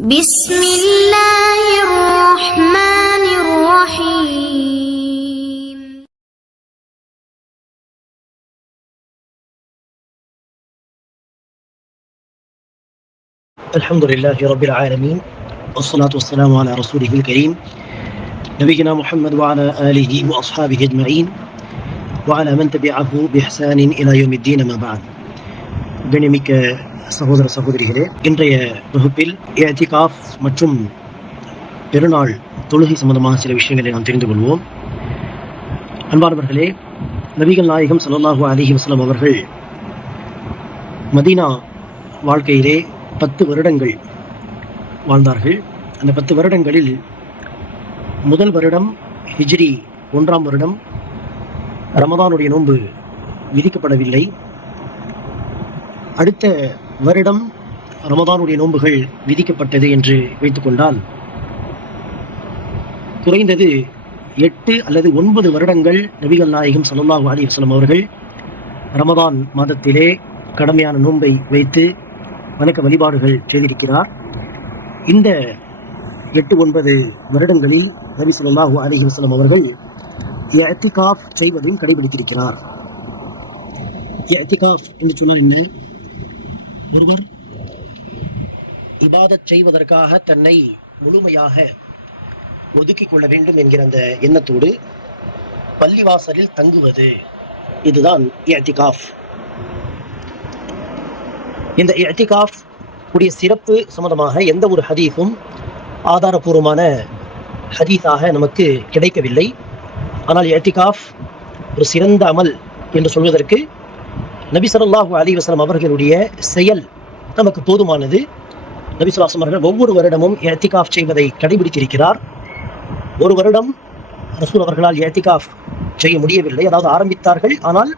بسم الله الرحمن الرحيم. الحمد لله رب العالمين والصلاة والسلام على رسوله الكريم نبينا محمد وعلى آله وأصحابه أجمعين وعلى من تبعه بإحسان إلى يوم الدين ما بعد. கண்ணியமிக்க சகோதர சகோதரிகளே, இன்றைய வகுப்பில் இஅ்திகாஃப் மற்றும் பெருநாள் தொழுகை சம்பந்தமான சில விஷயங்களை நாம் தெரிந்து கொள்வோம். அன்பானவர்களே, நபிகள் நாயகம் ஸல்லல்லாஹு அலைஹி வஸல்லம் அவர்கள் மதீனா வாழ்க்கையிலே 10 வருடங்கள் வாழ்ந்தார்கள். அந்த 10 வருடங்களில் முதல் வருடம் ஹிஜ்ரி 1ஆம் வருடம் ரமதானுடைய நோன்பு விதிக்கப்படவில்லை. அடுத்த வருடம் ரமதானுடைய நோன்புகள் விதிக்கப்பட்டது என்று வைத்துக்கொண்டால் குறைந்தது 8 அல்லது 9 வருடங்கள் நபிகள் நாயகம் ஸல்லல்லாஹு அலைஹி வஸல்லம் அவர்கள் ரமதான் மாதத்திலே கடமையான நோன்பை வைத்து வணக்க வழிபாடுகள் செய்திருக்கிறார். இந்த 8-9 வருடங்களில் நபி ஸல்லல்லாஹு அலைஹி வஸல்லம் அவர்கள் இஅ்திகாஃப் செய்வதையும் கடைபிடித்திருக்கிறார். இஅ்திகாஃப் என்று சொன்னால் என்ன? ஒருவர் இபாதத் செய்வதற்காக தன்னை முழுமையாக ஒதுக்கிக் கொள்ள வேண்டும் என்கிற அந்த எண்ணத்தோடு பள்ளிவாசலில் தங்குவது, இதுதான் இஅ்திகாஃப். இந்த இஅ்திகாஃப் உடைய சிறப்பு சம்பந்தமாக எந்த ஒரு ஹதீஸும் ஆதாரபூர்வமான ஹதீஸாக நமக்கு கிடைக்கவில்லை. ஆனால் இஅ்திகாஃப் ஒரு சிறந்த அமல் என்று சொல்வதற்கு நபி ஸல்லல்லாஹு அலைஹி வஸல்லம் அவர்களுடைய செயல் நமக்கு போதுமானது. நபி ஸல்லல்லாஹு அலைஹி வஸல்லம் அவர்கள் ஒவ்வொரு வருடமும் இஅ்திகாஃப் செய்வதை கடைபிடித்திருக்கிறார். ஒரு வருடம் ரசூல் அவர்களால் இஅ்திகாஃப் செய்ய முடியவில்லை, அதாவது ஆரம்பித்தார்கள், ஆனால்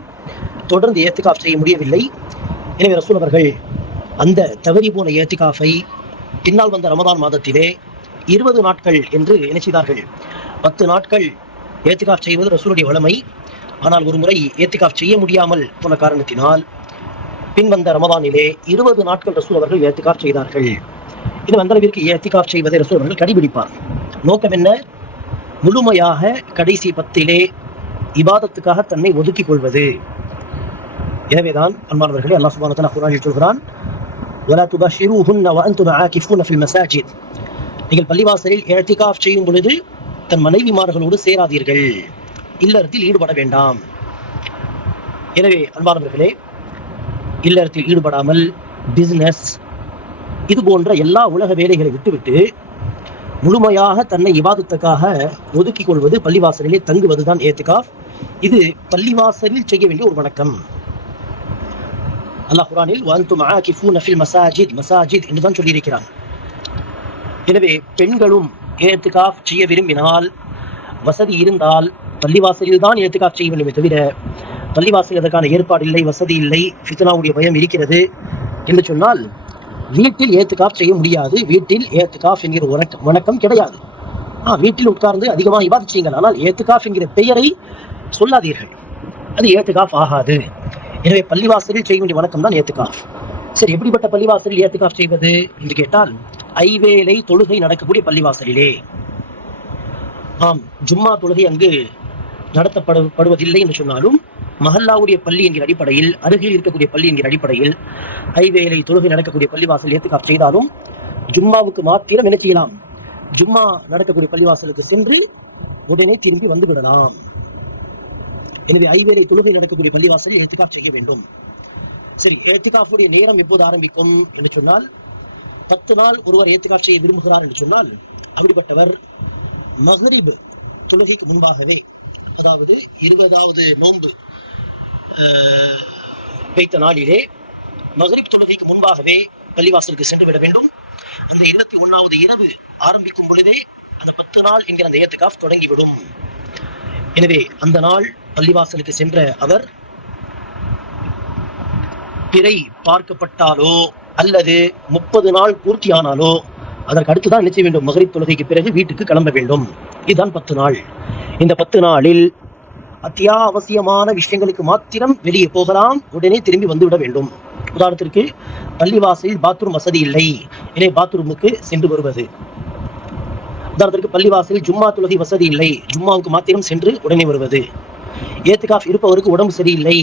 தொடர்ந்து இஅ்திகாஃப் செய்ய முடியவில்லை. எனவே ரசூல் அவர்கள் அந்த தவறி போன இஅ்திகாஃபை பின்னால் வந்த ரமதான் மாதத்திலே 20 நாட்கள் என்று நினைச்சார்கள். 10 நாட்கள் இஅ்திகாஃப் செய்வது ரசூலுடைய வழமை. ஆனால் ஒரு முறை இஅ்திகாஃப் செய்ய முடியாமல் போன காரணத்தினால் பின் வந்த ரமதானிலே 20 நாட்கள் ரசூல் அவர்கள் இஅ்திகாஃப் செய்தார்கள். இது அந்த அளவிற்கு இஅ்திகாஃப் செய்வதை ரசூல் அவர்கள் கடைபிடிப்பார். நோக்கம் என்ன? முழுமையாக கடைசி 10 இபாதத்துக்காக தன்னை ஒதுக்கிக் கொள்வது. எனவேதான் அன்பானவர்களே, அல்லாஹ் சுப்ஹானஹு வ தஆலா குர்ஆனில் சொல்கிறான், வலா துபஷிரூஹுன்ன வஅன்தும் ஆகிஃபூன ஃபில் மஸாஜித். நீங்கள் பள்ளிவாசலில் இஅ்திகாஃப் செய்யும் பொழுது தன் மனைவிமார்களோடு சேராதீர்கள், இல்லறத்தில் ஈடுபட வேண்டாம். எனவே அன்பானவர்களே, இல்லறத்தில் ஈடுபடாமல் பிசினஸ் இது போன்ற எல்லா உலக வேலைகளை விட்டுவிட்டு முழுமையாக தன்னை இபாதத்துக்காக ஒதுக்கிக் கொள்வது, பள்ளிவாசலிலே தங்குவதுதான் இஅ்திகாஃப். இது பள்ளிவாசலில் செய்ய வேண்டிய ஒரு வணக்கம். அல்லாஹ் குர்ஆனில் வஅன்தும் ஆகிஃபூன ஃபில் மஸாஜித், மஸாஜித் என்று தான் சொல்லியிருக்கிறான். எனவே பெண்களும் இஅ்திகாஃப் செய்ய விரும்பினால், வசதி இருந்தால் பள்ளிவாசலில் தான் இஅ்திகாஃப் செய்ய வேண்டுமே தவிர, பள்ளிவாசலில் அதற்கான ஏற்பாடு இல்லை, வசதி இல்லை, ஃபித்னாவுடைய பயம் இருக்கிறது என்று சொன்னால் வீட்டில் இஅ்திகாஃப் செய்ய முடியாது. வீட்டில் இஅ்திகாஃப் என்கிற வணக்கம் கிடையாது. வீட்டில் உட்கார்ந்து அதிகமாக இபாதத் செய்யுங்கள், ஆனால் இஅ்திகாஃப் என்கிற பெயரை சொல்லாதீர்கள், அது இஅ்திகாஃப் ஆகாது. எனவே பள்ளிவாசலில் செய்ய வேண்டிய வணக்கம் தான் இஅ்திகாஃப். சரி, எப்படிப்பட்ட பள்ளிவாசலில் இஅ்திகாஃப் செய்வது என்று கேட்டால், ஐவேளை தொழுகை நடக்கக்கூடிய பள்ளிவாசலிலே. ஜும்மா தொழுகை அங்கு நடத்தப்படுவதில்லை என்று சொன்னாலும் மஹல்லாவுடைய பள்ளி என்கிற அடிப்படையில், அருகில் இருக்கக்கூடிய பள்ளி என்கிற அடிப்படையில் ஐவேளை தொழுகை நடக்கக்கூடிய பள்ளிவாசல் இஅ்திகாஃப் செய்தாலும் ஜும்மாவுக்கு மாத்திரம் என்ன செய்யலாம்? ஜும்மா நடக்கக்கூடிய பள்ளிவாசலுக்கு சென்று உடனே திரும்பி வந்து விடலாம். எனவே ஐவேளை தொழுகை நடக்கக்கூடிய பள்ளிவாசலில் இஅ்திகாஃப் செய்ய வேண்டும். சரி, இஅ்திகாஃபுடைய நேரம் எப்போது ஆரம்பிக்கும் என்று சொன்னால், 10 நாள் ஒருவர் இஅ்திகாஃப் செய்ய விரும்புகிறார் என்று சொன்னால் அப்படிப்பட்டவர் மக்ரிப் தொழுகைக்கு முன்பாகவே, அதாவது 20வது நோன்பு வைத்த நாளிலே மக்ரிப் தொழுகைக்கு முன்பாகவே பள்ளிவாசலுக்கு சென்று விட வேண்டும். அந்த 21வது இரவு ஆரம்பிக்கும் பொழுதே அந்த 10 நாள் என்கிற அந்த இஅ்திகாஃப் தொடங்கிவிடும். எனவே அந்த நாள் பள்ளிவாசலுக்கு சென்ற அவர் பிறை பார்க்கப்பட்டாலோ அல்லது 30 நாள் பூர்த்தியானாலோ அதற்கு அடுத்துதான் நிச்சய வேண்டும், மக்ரிப் தொழுகைக்கு பிறகு வீட்டுக்கு கிளம்ப வேண்டும். இதுதான் 10 நாள். இந்த 10 நாளில் அத்தியாவசியமான விஷயங்களுக்கு மாத்திரம் வெளியே போகலாம், உடனே திரும்பி வந்துவிட வேண்டும். உதாரணத்திற்கு பள்ளிவாசலில் பாத்ரூம் வசதி இல்லை, எனவே பாத்ரூமுக்கு சென்று வருவது. உதாரணத்திற்கு பள்ளிவாசலில் ஜும்மா தொழுகை வசதி இல்லை, ஜும்மாவுக்கு மாத்திரம் சென்று உடனே வருவது. ஏத்திகாஃப் இருப்பவருக்கு உடம்பு சரியில்லை,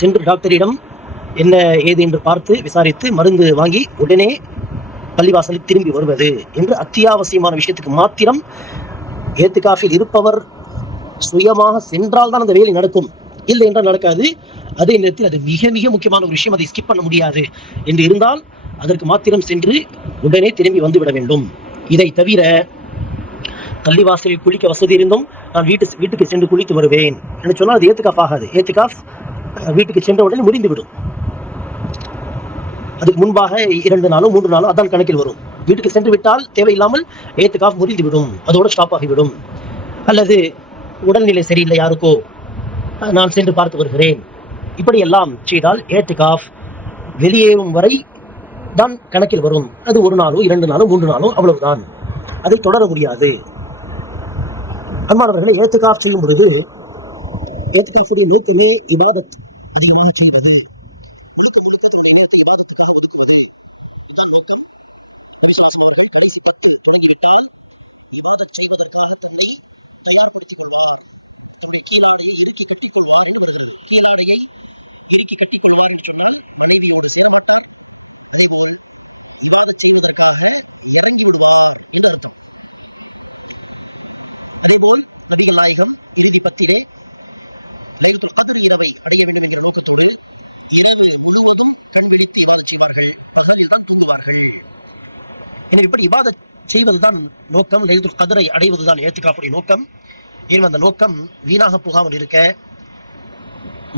சென்று டாக்டரிடம் என்ன ஏது என்று பார்த்து விசாரித்து மருந்து வாங்கி உடனே பள்ளிவாசலில் திரும்பி வருவது என்று அத்தியாவசியமான விஷயத்துக்கு மாத்திரம் ஏத்திகாஃபில் இருப்பவர் சுயமாக சென்றால் தான் அந்த வேலை நடக்கும், இல்லை என்றால் நடக்காது. அதே நேரத்தில் அது மிக மிக முக்கியமான ஒரு விஷயம், அதை ஸ்கிப் பண்ண முடியாது என்று இருந்தால் அதற்கு மாத்திரம் சென்று உடனே திரும்பி வந்துவிட வேண்டும். இதை தவிர பள்ளிவாசலில் குளிக்க வசதி இருந்தும் நான் வீட்டுக்கு சென்று குளித்து வருவேன் என்று சொன்னால் அது ஏத்திகாஃப் ஆகாது. ஏத்திகாஃப் வீட்டுக்கு சென்ற உடனே முடிந்துவிடும். அதுக்கு முன்பாக 2 நாளோ 3 நாளோ அதான் கணக்கில் வரும். வீட்டுக்கு சென்று விட்டால் தேவையில்லாமல் ஏத்திகாஃப் முறிந்துவிடும், அதோடு ஸ்டாப் ஆகிவிடும். அல்லது உடல்நிலை சரியில்லை யாருக்கோ, நான் சென்று பார்த்து வருகிறேன், இப்படியெல்லாம் செய்தால் ஏத்திகாஃப் வெளியேறும் வரை தான் கணக்கில் வரும். அது 1 நாளோ 2 நாளோ 3 நாளோ அவ்வளவுதான், அதை தொடர முடியாது. அன்பானவர்களை, ஏத்திகாஃப் செய்யும் பொழுது ஏத்திகாஃபுடைய நோக்கமே இபாதத் அதிகமாக செய்வது. அதேபோல் நபிகள் நாயகம் இறுதி பத்திலே லைலத்துல் கத்ர் இரவை அடைய வேண்டும் என்று எனவே இப்படி இபாதத் செய்வதுதான் நோக்கம், லைலத்துல் கத்ரை அடைவதுதான் ஏத்திகாஃபுடைய நோக்கம். ஏன் அந்த நோக்கம் வீணாக போகாமல் இருக்க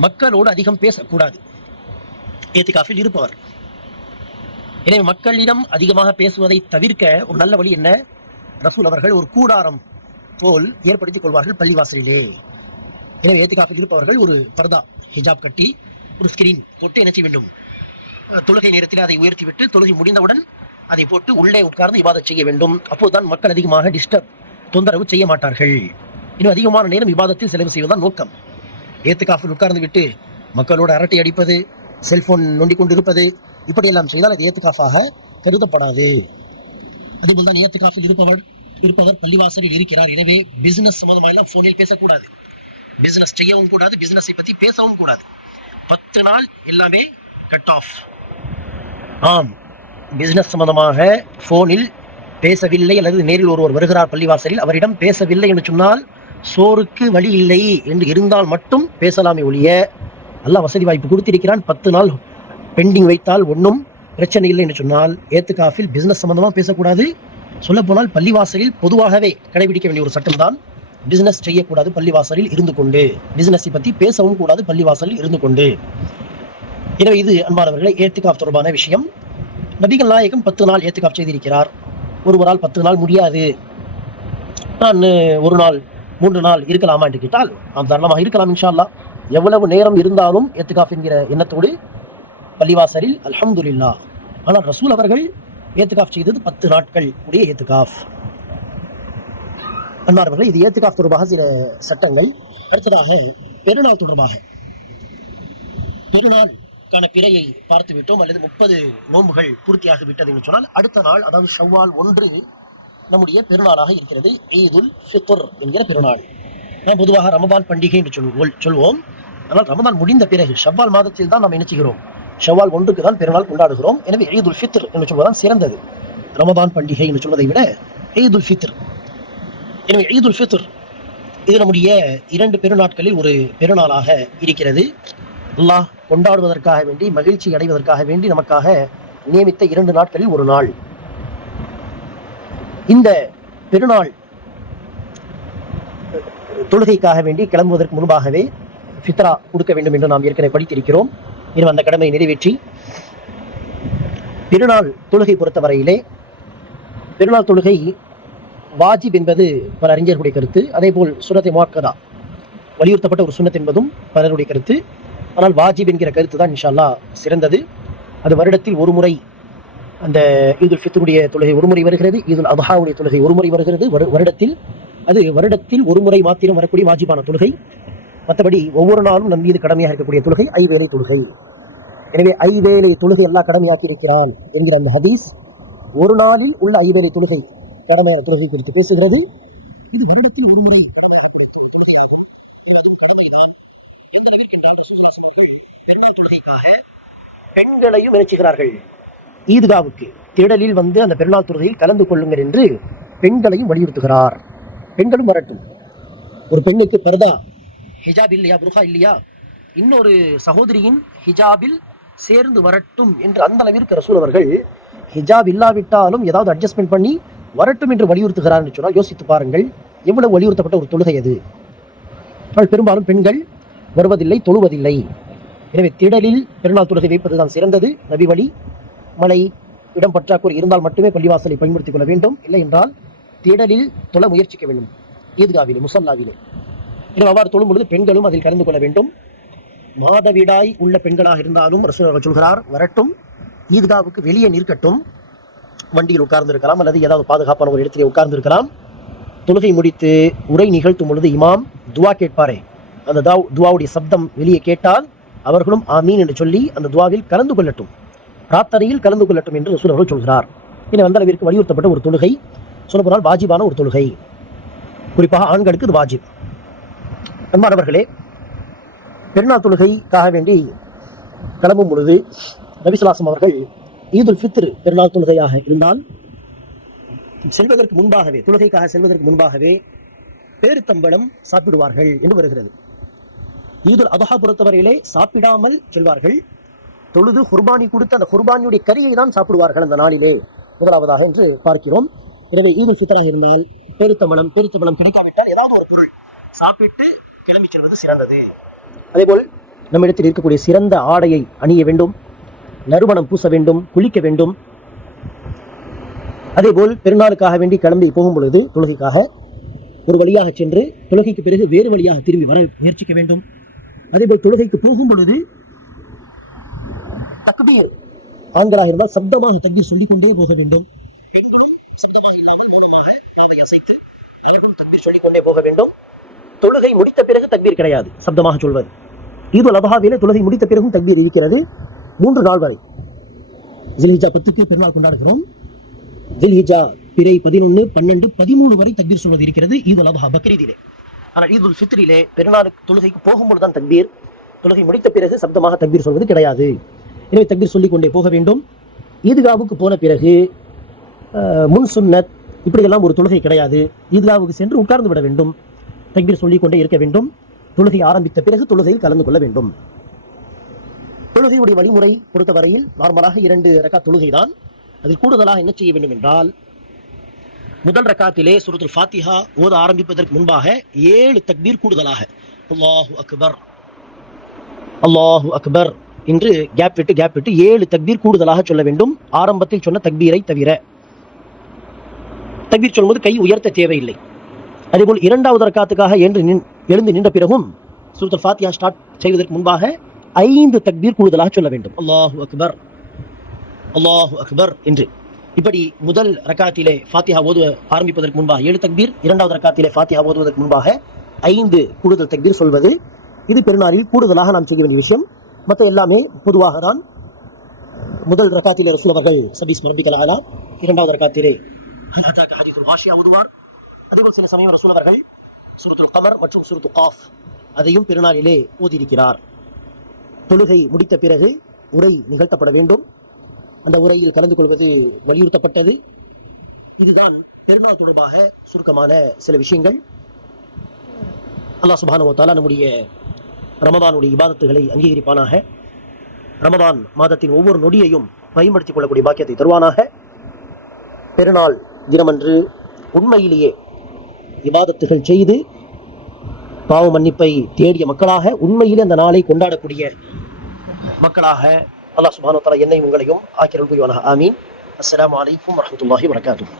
மக்களோடு அதிகம் பேசக்கூடாது ஏத்திகாஃபில் இருப்பவர். எனவே மக்களிடம் அதிகமாக பேசுவதை தவிர்க்க ஒரு நல்ல வழி என்ன? ரசூல் அவர்கள் ஒரு கூடாரம் போல் ஏற்படுத்திக் கொள்வார்கள் பள்ளிவாசலிலே. எனவே ஏத்திகாஃபில் இருப்பவர்கள் ஒரு பர்தா ஹிஜாப் கட்டி ஒரு ஸ்கிரீன் போட்டு என்ன செய்ய வேண்டும்? தொழுகை நேரத்தில் அதை உயர்த்திவிட்டு தொழுகை முடிந்தவுடன் அதை போட்டு உள்ளே உட்கார்ந்து இபாதத் செய்ய வேண்டும். அப்போதுதான் மக்கள் அதிகமாக தொந்தரவு செய்ய மாட்டார்கள். இன்னும் அதிகமான நேரம் இபாதத்தில் செலவு செய்வதுதான் நோக்கம். ஏத்திகாஃபில் உட்கார்ந்து விட்டு மக்களோட அரட்டை அடிப்பது, செல்போன் நோண்டி கொண்டு இருப்பது, இப்படியெல்லாம் செய்தால் அது ஏத்திகாஃபாக கருதப்படாது. அதேபோல் தான் ஏத்திகாஃபில் இருப்பவர் பள்ளிவாசலில் இருக்கிறார், எனவே பிசினஸ் சம்பந்தமாக போனில் பேசக்கூடாது, பிசினஸ் செய்யவும் கூடாது, பிசினஸை பற்றி பேசவும் கூடாது. 10 நாள் எல்லாமே கட் ஆஃப். ஆம், பிசினஸ் சம்பந்தமாக போனில் பேசவில்லை அல்லது நேரில் ஒருவர் வருகிறார் பள்ளிவாசலில், அவரிடம் பேசவில்லை என்று சொன்னால் சோறுக்கு வழி இல்லை என்று இருந்தால் மட்டும் பேசலாமே ஒழிய, அல்லாஹ் வசதி வாய்ப்பு கொடுத்திருக்கிறான், 10 நாள் பெண்டிங் வைத்தால் ஒன்றும் பிரச்சனை இல்லை என்று சொன்னால் ஏத்திகாஃபில் பிசினஸ் சம்பந்தமாக பேசக்கூடாது. சொல்ல போனால் பள்ளிவாசலில் பொதுவாகவே கடைபிடிக்க வேண்டிய ஒரு சட்டம் தான் பிசினஸ் செய்யக்கூடாது பள்ளிவாசலில் இருந்து கொண்டு, பிசினஸை பற்றி பேசவும் கூடாது பள்ளிவாசலில் இருந்து கொண்டு. எனவே இது அன்பானவர்களை ஏத்திகாஃப் தொடர்பான விஷயம். நபிகள் நாயகம் 10 நாள் ஏத்திகாஃப் செய்திருக்கிறார். ஒருவரால் 10 நாள் முடியாது, நான் 1 நாள் 3 நாள் இருக்கலாமா என்று கேட்டால் நாம் தாராளமாக இருக்கலாம் இன்ஷா அல்லாஹ். எவ்வளவு நேரம் இருந்தாலும் ஏத்திகாஃப் என்கிற எண்ணத்தோடு பள்ளிவாசலில் அல்ஹம்துலில்லாஹ். ஆனால் ரசூல் அவர்கள் ஏத்திகாஃப் செய்தது 10 நாட்கள் உடைய ஏத்திகாஃப். அன்பானவர்களே, இது ஏத்திகாஃப் தொடர்பாக சில சட்டங்கள். அடுத்ததாக பெருநாள் தொடர்பாக, பெருநாளுக்கான பிறையை பார்த்து விட்டோம் அல்லது 30 நோன்புகள் பூர்த்தியாகி விட்டது என்று சொன்னால் அடுத்த நாள், அதாவது ஷவ்வால் 1 நம்முடைய பெருநாளாக இருக்கிறது, ஈதுல் ஃபித்ர் என்கிற பெருநாள். நாம் பொதுவாக ரமதான் பண்டிகை என்று சொல்வோம். ஆனால் ரமதான் முடிந்த பிறகு ஷவ்வால் மாதத்தில் தான் நாம் என்ன செய்கிறோம்? ஷவ்வால் 1க்கு தான் பெருநாள் கொண்டாடுகிறோம். எனவே ஈதுல் ஃபித்ர் என்று சொல்வதுதான் சிறந்தது, ரமதான் பண்டிகை என்று சொல்வதை விட ஈதுல் ஃபித்ர். எனவே ஈதுல் ஃபித்ர் இது நம்முடைய 2 பெருநாட்களில் ஒரு பெருநாளாக இருக்கிறது. அல்லாஹ் கொண்டாடுவதற்காக வேண்டி, மகிழ்ச்சி அடைவதற்காக வேண்டி நமக்காக நியமித்த 2 நாட்களில் ஒரு நாள். இந்த பெருநாள் தொழுகைக்காக வேண்டி கிளம்புவதற்கு முன்பாகவே ஃபித்ரா கொடுக்க வேண்டும் என்று நாம் ஏற்கனவே படித்திருக்கிறோம். இன்னும் அந்த கடமை நிறைவேற்றி பெருநாள் தொழுகை பொறுத்தவரையிலே பெருநாள் தொழுகை வாஜிப் என்பது பல அறிஞர்களுடைய கருத்து. அதே போல் சுன்னத்தை முஅக்கதா வலியுறுத்தப்பட்ட ஒரு சுன்னத் என்பதும் பலருடைய கருத்து. ஆனால் வாஜிப் என்கிற கருத்து தான் இன்ஷா அல்லாஹ் சிறந்தது. அது வருடத்தில் ஒரு முறை அந்த ஈதுல் ஃபித்ருடைய தொழுகை ஒரு முறை வருகிறது, ஈதுல் அத்ஹாவுடைய தொழுகை ஒரு முறை வருகிறது வருடத்தில் ஒரு முறை மாத்திரம் வரக்கூடிய வாஜிபான தொழுகை. மற்றபடி ஒவ்வொரு நாளும் நம் மீது கடமையாக இருக்கக்கூடிய தொழுகை 5 வேளை தொழுகை. எனவே ஐவேளை தொழுகை எல்லாம் கடமையாக்கி இருக்கிறான் என்கிற அந்த ஹதீஸ் ஒரு நாளில் உள்ள ஐவேளை தொழுகை கடமையான தொழுகை குறித்து பேசுகிறது. இது வருடத்தில் ஒரு முறை தொழுகையாகும். அதுவும் கடமைதான். எந்த அளவிற்கென்றால் ரசூலுல்லாஹி ஸல்லல்லாஹு அலைஹி வஸல்லம் பெண்கள் தொழுகைக்காக பெண்களையும் இறைச்சுகிறார்கள். ஈத்காவுக்கு திடலில் வந்து அந்த பெருநாள் தொழுகையில் கலந்து கொள்ளுங்கள் என்று பெண்களையும் வலியுறுத்துகிறார். பெண்களும் வரட்டும். ஒரு பெண்ணுக்கு பர்தா ஹிஜாப் இல்லையா, புர்கா இல்லையா, இன்னொரு சகோதரியின் ஹிஜாபில் சேர்ந்து வரட்டும் என்று அந்த அளவிற்கு ரசூல் அவர்கள் ஹிஜாப் இல்லாவிட்டாலும் ஏதாவது அட்ஜஸ்ட்மெண்ட் பண்ணி வரட்டும் என்று வலியுறுத்துகிறார் என்று சொன்னால் யோசித்து பாருங்கள், எவ்வளவு வலியுறுத்தப்பட்ட ஒரு தொழுகை அது. பெரும்பாலும் பெண்கள் வருவதில்லை, தொழுவதில்லை. எனவே திடலில் பெருநாள் தொழுகை வைப்பதுதான் சிறந்தது. நபி வழி மழை இடம் பற்றாக்குறை இருந்தால் மட்டுமே பள்ளிவாசலை பயன்படுத்திக் கொள்ள வேண்டும். இல்லை என்றால் திடலில் தொழ முயற்சிக்க வேண்டும், ஈத்காவிலே முசல்லாவிலே. எனவே அவ்வாறு தொழும் பொழுது பெண்களும் அதில் கலந்து கொள்ள வேண்டும். மாதவிடாய் உள்ள பெண்களாக இருந்தாலும் ரசூல் அவர்கள் சொல்கிறார், வரட்டும், ஈத்காவுக்கு வெளியே நிற்கட்டும். வண்டியில் உட்கார்ந்து இருக்கலாம் அல்லது ஏதாவது பாதுகாப்பான ஒரு இடத்திலே உட்கார்ந்து இருக்கலாம். தொழுகை முடித்து உரை நிகழ்த்தும் பொழுது இமாம் துவா கேட்பாரே, அந்த துவாவுடைய சப்தம் வெளியே கேட்டால் அவர்களும் ஆமீன் என்று சொல்லி அந்த துவாவில் கலந்து கொள்ளட்டும், பிரார்த்தனையில் கலந்து கொள்ளட்டும் என்று ரசூல் அவர்கள் சொல்கிறார். இன்னும் அந்த அளவிற்கு வலியுறுத்தப்பட்ட ஒரு தொழுகை, சொல்லப்போனால் வாஜிபான ஒரு தொழுகை, குறிப்பாக ஆண்களுக்கு இது வாஜிப். அன்பானவர்களே, பெருநாள் தொழுகைக்காக வேண்டி கிளம்பும் பொழுது நபி ஸல்லல்லாஹு அலைஹி வஸல்லம் அவர்கள் ஈதுல் ஃபித்ர் பெருநாள் தொழுகையாக இருந்தால் செல்வதற்கு முன்பாகவே, தொழுகைக்காக செல்வதற்கு முன்பாகவே பேரித்தம்பழம் சாப்பிடுவார்கள் என்று வருகிறது. ஈதுல் அதஹா பொறுத்தவரையிலே சாப்பிடாமல் செல்வார்கள். தொழுது குர்பானி கொடுத்து அந்த குர்பானியுடைய கறியை தான் சாப்பிடுவார்கள் அந்த நாளிலே முதலாவதாக என்று பார்க்கிறோம். எனவே ஈதுல் ஃபித்ராக இருந்தால் பேரித்தம்பழம் கிடைக்காவிட்டால் ஏதாவது ஒரு பொருள் சாப்பிட்டு கிளம்பி செல்வது சிறந்தது. அதேபோல் நம்மிடத்தில் இருக்கக்கூடிய சிறந்த ஆடையை அணிய வேண்டும், நறுமணம் பூச வேண்டும், குளிக்க வேண்டும். அதேபோல் பெருநாளுக்காக வேண்டி கிளம்பி போகும் பொழுது தொழுகைக்காக ஒரு வழியாக சென்று தொழுகைக்கு பிறகு வேறு வழியாக திரும்பி வர முயற்சிக்க வேண்டும். அதேபோல் தொழுகைக்கு போகும் பொழுது தக்பீர், ஆண்களாக இருந்தால் சப்தமாக தக்பீர் சொல்லிக்கொண்டே போக வேண்டும். சொல்லிக்கொண்டே போக வேண்டும். தொழுகை முடித்த பிறகு தக்பீர் கிடையாது, சப்தமாக சொல்வது. ஈதுல் அதஹாவிலே தொழுகை முடித்த பிறகும் தக்பீர் இருக்கிறது 3 நாள் வரை. ஜில்ஹிஜ்ஜா 10க்கு பெருநாள் கொண்டாடுகிறோம். ஜில்ஹிஜ்ஜா பிறை 11, 12, 13 வரை தக்பீர் சொல்வது இருக்கிறது ஈதுல் அதஹா பக்ரீதிலே. ஆனால் ஈதுல் ஃபித்ரிலே பெருநாளுக்கு தொழுகைக்கு போகும்போது தான் தக்பீர், தொழுகை முடித்த பிறகு சப்தமாக தக்பீர் சொல்வது கிடையாது. எனவே தக்பீர் சொல்லிக்கொண்டே போக வேண்டும். ஈத்காவுக்கு போன பிறகு முன் சுன்னத் இப்படியெல்லாம் ஒரு தொழுகை கிடையாது. ஈத்காவுக்கு சென்று உட்கார்ந்து விட வேண்டும், தக்பீர் சொல்லிக்கொண்டே இருக்க வேண்டும். தொழுகை ஆரம்பித்த பிறகு தொழுகையில் கலந்து கொள்ள வேண்டும். தொழுகையுடைய வழிமுறை பொறுத்தவரையில் நார்மலாக 2 ரக்காத் தொழுகை தான். அதில் கூடுதலாக என்ன செய்ய வேண்டும் என்றால், முதல் ரக்காத்திலே சூரத்துல் ஃபாத்திஹா ஓத ஆரம்பிப்பதற்கு முன்பாக 7 தக்பீர் கூடுதலாக அல்லாஹு அக்பர் அல்லாஹு அக்பர் என்று கேப் விட்டு 7 தக்பீர் கூடுதலாக சொல்ல வேண்டும். ஆரம்பத்தில் சொன்ன தக்பீரை தவிர. தக்பீர் சொல்லும்போது கை உயர்த்த தேவையில்லை. அதேபோல் 2வது ரக்காத்துக்காக எழுந்து நின்ற பிறகும் சூரத்துல் ஃபாத்திஹா ஸ்டார்ட் செய்வதற்கு முன்பாக 5 தக்பீர் கூடுதலாக சொல்ல வேண்டும். அல்லாஹு அக்பர் அல்லாஹு அக்பர் என்று. இப்படி முதல் ரக்காத்திலே ஃபாத்திஹா ஓதுவ ஆரம்பிப்பதற்கு முன்பாக 7 தக்பீர், 2வது ரக்காத்திலே ஃபாத்திஹா ஓதுவதற்கு முன்பாக 5 கூடுதல் தக்பீர் சொல்வது, இது பெருநாளில் கூடுதலாக நாம் செய்ய வேண்டிய விஷயம். மற்ற எல்லாமே பொதுவாக தான். முதல் ரக்காத்திலே ரசூல் அவர்கள் சபீஸ் ரப்பிக்கல் அலா, 2வது ரக்காத்திலே ஹதீஸுல் வாஷியா ஓதுவார். அதேபோல் சில சமயம் ரசூல் அவர்கள் சூரத்துல் கமர் மற்றும் சூரத்துல் காஃப் அதையும் பெருநாளிலே ஓதியிருக்கிறார். தொழுகை முடித்த பிறகு உரை நிகழ்த்தப்பட வேண்டும். அந்த உரையில் கலந்து கொள்வது வலியுறுத்தப்பட்டது. இதுதான் பெருநாள் தொடர்பாக சுருக்கமான சில விஷயங்கள். அல்லாஹ் சுப்ஹானஹு வ தஆலா நம்முடைய ரமதானுடைய இபாதத்துகளை அங்கீகரிப்பானாக. ரமதான் மாதத்தின் ஒவ்வொரு நொடியையும் பயன்படுத்திக் கொள்ளக்கூடிய பாக்கியத்தை தருவானாக. பெருநாள் தினமன்று உண்மையிலேயே இபாதத்துகள் செய்து பாவ மன்னிப்பை தேடிய மக்களாக, உண்மையிலே அந்த நாளை கொண்டாடக்கூடிய மக்களாக அல்லாஹ் சுப்ஹானஹு வ தஆலா என்னையும் உங்களையும் ஆக்கிரல் புரிவானாக. ஆமீன். அஸ்ஸலாமு அலைக்கும் வரஹ்மத்துல்லாஹி வபரகாத்துஹு.